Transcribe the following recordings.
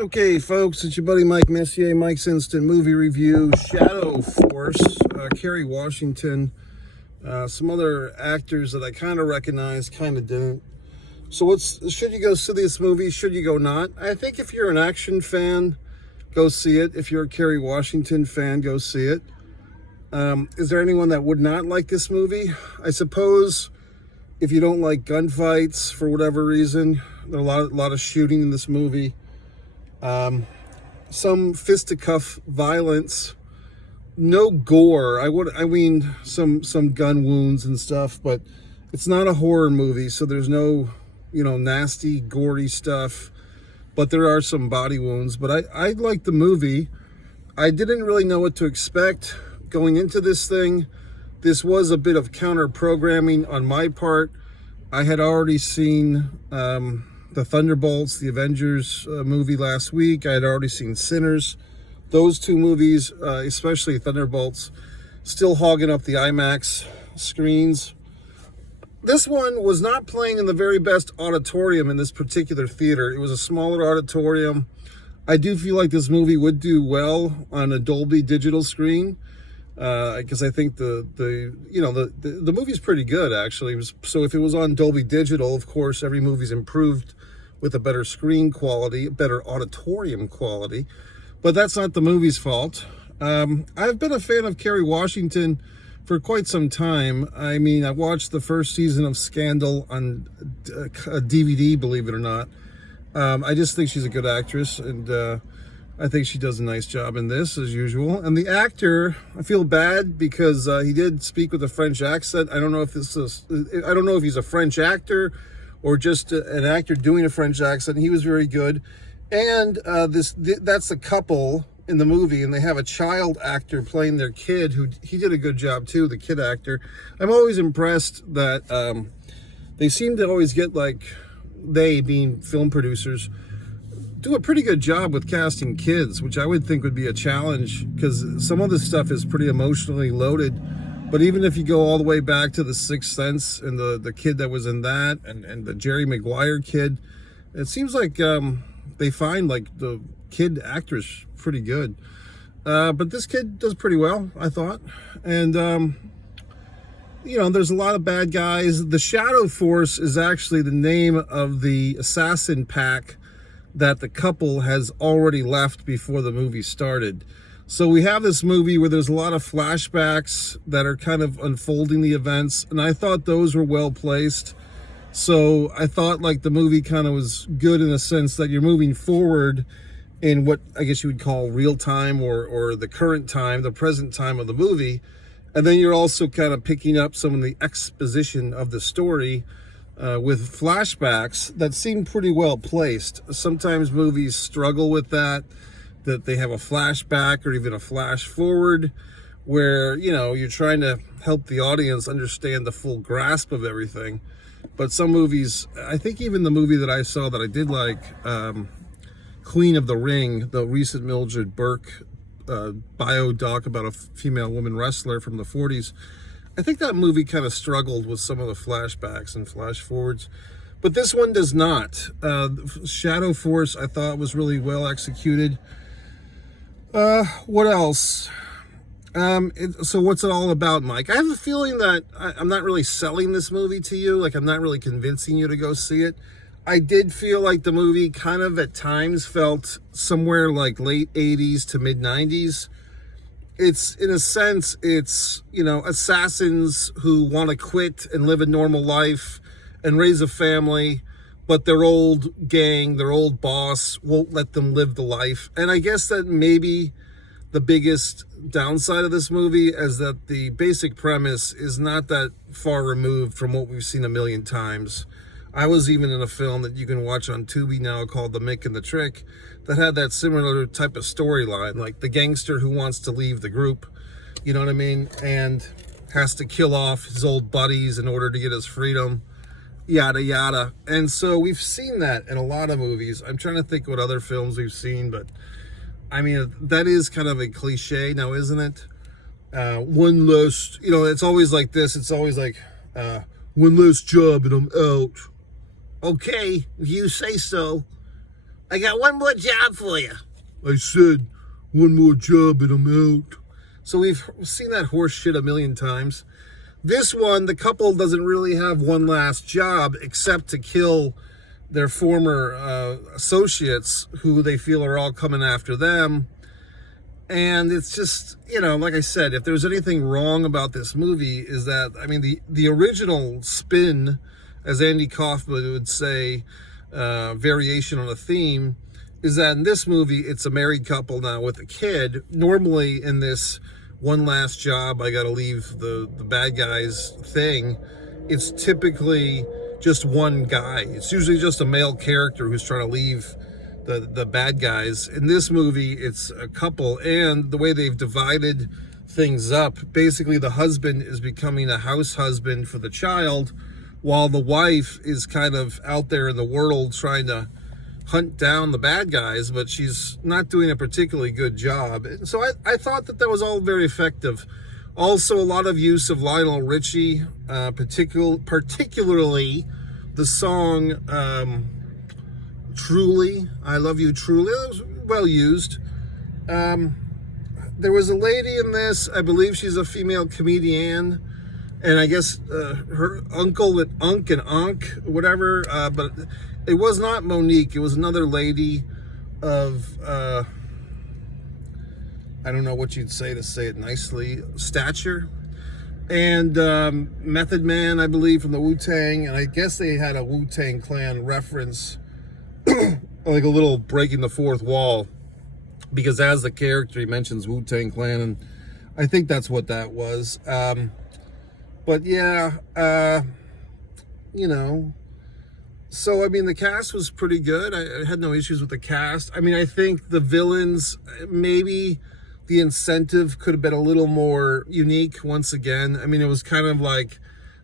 Okay, folks, it's your buddy Mike Messier, Mike's Instant Movie Review. Shadow Force, Kerry Washington, some other actors that I kind of recognize, kind of didn't. So should you go see this movie? Should you go not? I think if you're an action fan, go see it. If you're a Kerry Washington fan, go see it. Is there anyone that would not like this movie? I suppose if you don't like gunfights for whatever reason, there's a lot of shooting in this movie. Some fisticuff violence, no gore. I mean some gun wounds and stuff, but it's not a horror movie, so there's no, nasty, gory stuff. But there are some body wounds. But I liked the movie. I didn't really know what to expect going into this thing. This was a bit of counter programming on my part. I had already seen the Thunderbolts, the Avengers movie last week. I had already seen Sinners. Those two movies, especially Thunderbolts, still hogging up the IMAX screens. This one was not playing in the very best auditorium in this particular theater. It was a smaller auditorium. I do feel like this movie would do well on a Dolby digital screen, because I think the movie's pretty good, actually. So if it was on Dolby Digital, of course, every movie's improved with a better screen quality, better auditorium quality. But that's not the movie's fault. I've been a fan of Kerry Washington for quite some time. I mean, I watched the first season of Scandal on a DVD, believe it or not. I just think she's a good actress, and I think she does a nice job in this, as usual. And the actor, I feel bad because he did speak with a French accent. I don't know if he's a French actor or just an actor doing a French accent. He was very good. And that's the couple in the movie, and they have a child actor playing their kid he did a good job too, the kid actor. I'm always impressed that they seem to always get, they being film producers, do a pretty good job with casting kids, which I would think would be a challenge because some of this stuff is pretty emotionally loaded. But even if you go all the way back to The Sixth Sense and the kid that was in that and the Jerry Maguire kid, it seems like they find the kid actors pretty good. But this kid does pretty well, I thought. And, there's a lot of bad guys. The Shadow Force is actually the name of the assassin pack that the couple has already left before the movie started. So we have this movie where there's a lot of flashbacks that are kind of unfolding the events, and I thought those were well placed. So I thought the movie kind of was good in a sense that you're moving forward in what I guess you would call real time or the current time, the present time of the movie. And then you're also kind of picking up some of the exposition of the story with flashbacks that seem pretty well placed. Sometimes movies struggle with that they have a flashback or even a flash forward where, you're trying to help the audience understand the full grasp of everything. But some movies, I think even the movie that I saw that I did like, Queen of the Ring, the recent Mildred Burke biodoc about a female woman wrestler from the 40s, I think that movie kind of struggled with some of the flashbacks and flash forwards. But this one does not. Shadow Force, I thought, was really well executed. What else? So what's it all about, Mike? I have a feeling that I'm not really selling this movie to you. I'm not really convincing you to go see it. I did feel like the movie kind of at times felt somewhere late 80s to mid 90s. It's, in a sense, assassins who want to quit and live a normal life and raise a family, but their old gang, their old boss won't let them live the life. And I guess that maybe the biggest downside of this movie is that the basic premise is not that far removed from what we've seen a million times. I was even in a film that you can watch on Tubi now called The Mick and the Trick that had that similar type of storyline, like the gangster who wants to leave the group, you know what I mean, and has to kill off his old buddies in order to get his freedom, yada yada. And so we've seen that in a lot of movies. I'm trying to think what other films we've seen, but I mean, that is kind of a cliche now, isn't it? One less, it's always like this. It's always like, one less job and I'm out. Okay, if you say so. I got one more job for you. I said, one more job and I'm out. So we've seen that horse shit a million times. This one, the couple doesn't really have one last job except to kill their former associates who they feel are all coming after them. And it's just, you know, like I said, if there's anything wrong about this movie is that, I mean, the original spin, as Andy Kaufman would say, variation on a theme, is that in this movie, it's a married couple now with a kid. Normally in this one last job, I gotta leave the bad guys thing, it's typically just one guy. It's usually just a male character who's trying to leave the bad guys. In this movie, it's a couple, and the way they've divided things up, basically the husband is becoming a house husband for the child, while the wife is kind of out there in the world trying to hunt down the bad guys, but she's not doing a particularly good job. So I thought that was all very effective. Also, a lot of use of Lionel Richie, particularly the song Truly, I Love You Truly. That was well used. There was a lady in this, I believe she's a female comedian, and I guess her uncle at Unk and Unk, whatever, but it was not Monique. It was another lady of, I don't know what you'd say to say it nicely, stature. And Method Man, I believe, from the Wu-Tang, and I guess they had a Wu-Tang Clan reference, like a little breaking the fourth wall, because as the character, he mentions Wu-Tang Clan, and I think that's what that was. But yeah, you know, so I mean, the cast was pretty good. I had no issues with the cast. I mean, I think the villains, maybe the incentive could have been a little more unique once again. I mean, it was kind of like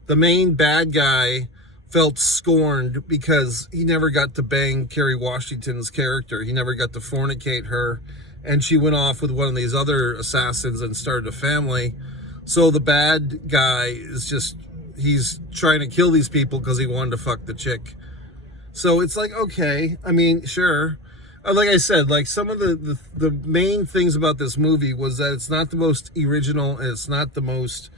the main bad guy felt scorned because he never got to bang Kerry Washington's character. He never got to fornicate her, and she went off with one of these other assassins and started a family. So the bad guy is just, he's trying to kill these people because he wanted to fuck the chick. So it's like, okay, I mean, sure. Like I said, like some of the main things about this movie was that it's not the most original and it's not the most,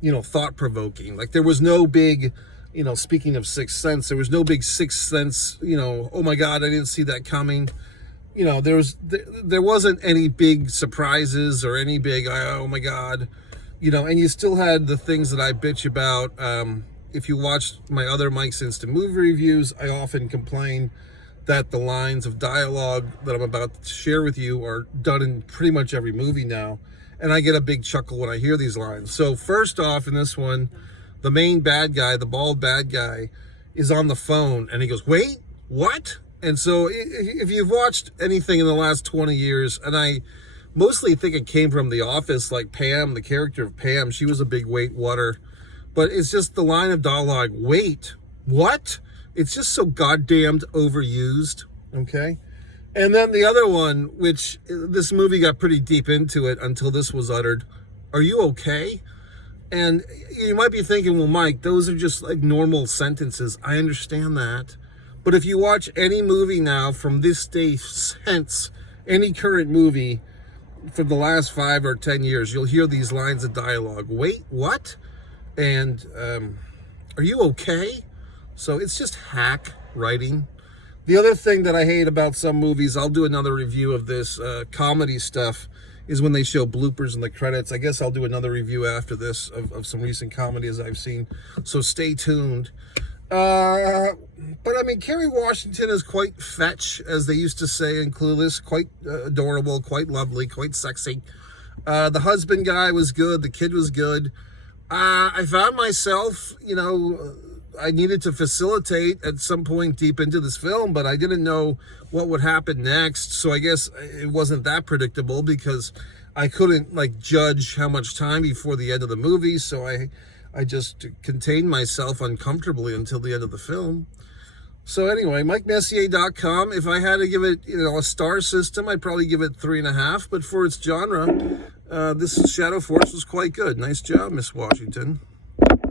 you know, thought-provoking. Like there was no big, you know, speaking of Sixth Sense, there was no big Sixth Sense, you know, oh my God, I didn't see that coming. You know, there wasn't any big surprises or any big, oh my God, you know, and you still had the things that I bitch about. If you watched my other Mike's Instant Movie reviews, I often complain that the lines of dialogue that I'm about to share with you are done in pretty much every movie now. And I get a big chuckle when I hear these lines. So first off, in this one, the main bad guy, the bald bad guy, is on the phone and he goes, wait, what? And so if you've watched anything in the last 20 years, and I mostly think it came from The Office, like Pam, the character of Pam, she was a big wait water. But it's just the line of dialogue, wait, what? It's just so goddamned overused, okay? And then the other one, which this movie got pretty deep into it until this was uttered, are you okay? And you might be thinking, well, Mike, those are just like normal sentences. I understand that. But if you watch any movie now from this day since, any current movie for the last 5 or 10 years, you'll hear these lines of dialogue. Wait, what? And are you okay? So it's just hack writing. The other thing that I hate about some movies, I'll do another review of this comedy stuff, is when they show bloopers in the credits. I guess I'll do another review after this of some recent comedies I've seen. So stay tuned. But I mean, Kerry Washington is quite fetch, as they used to say in Clueless. Quite adorable, quite lovely, quite sexy. The husband guy was good. The kid was good. I found myself, you know, I needed to facilitate at some point deep into this film, but I didn't know what would happen next. So I guess it wasn't that predictable because I couldn't like judge how much time before the end of the movie. So I just contained myself uncomfortably until the end of the film. So anyway, MikeMessier.com. If I had to give it, you know, a star system, I'd probably give it 3.5. But for its genre, this Shadow Force was quite good. Nice job, Miss Washington.